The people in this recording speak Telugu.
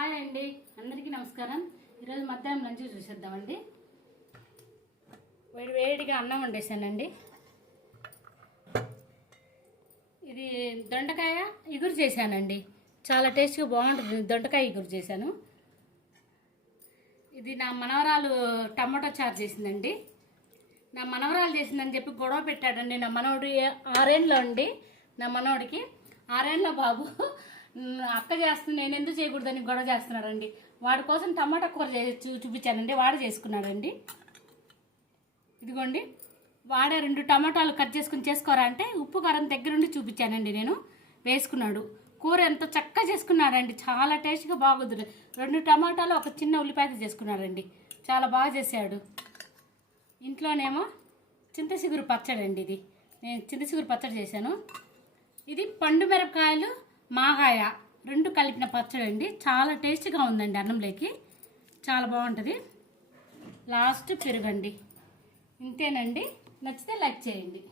హాయ్ అండి, అందరికీ నమస్కారం. ఈరోజు మధ్యాహ్నం లంచ్ చూసేద్దామండి. వేడిగా అన్నం వండేసానండి. ఇది దొండకాయ ఇగురు చేశానండి. చాలా టేస్ట్గా బాగుంటుంది. దొండకాయ ఇగురు చేశాను. ఇది నా మనవరాలు టమాటో చారు చేసిందండి. నా మనవరాలు చేసిందని చెప్పి గొడవ పెట్టాడండి నా మనవడు. 6 ఏళ్ళలో అండి నా మనవడికి. 6 ఏళ్ళ బాబు అక్క చేస్తుంది, నేను ఎందుకు చేయకూడదని గొడవ చేస్తున్నాడండి. వాడి కోసం టమాటా కూర చూపించానండి. వాడు చేసుకున్నాడండి. ఇదిగోండి, వాడే 2 టమాటాలు కట్ చేసుకుని చేసుకోరా అంటే ఉప్పు కారం దగ్గరుండి చూపించానండి. నేను వేసుకున్నాడు. కూర ఎంత చక్కగా చేసుకున్నాడండి. చాలా టేస్ట్గా బాగుంది. 2 టమాటాలు ఒక చిన్న ఉల్లిపాయ చేసుకున్నాడండి. చాలా బాగా చేశాడు. ఇంట్లోనేమో చింతచిగురు పచ్చడి అండి. ఇది నేను చింతచిగురు పచ్చడి చేశాను. ఇది పండు మిరపకాయలు మాగాయ 2 కలిపిన పచ్చడి అండి. చాలా టేస్ట్గా ఉందండి. అన్నంలోకి చాలా బాగుంటుంది. లాస్ట్ పెరుగండి. ఇంతేనండి. నచ్చితే లైక్ చేయండి.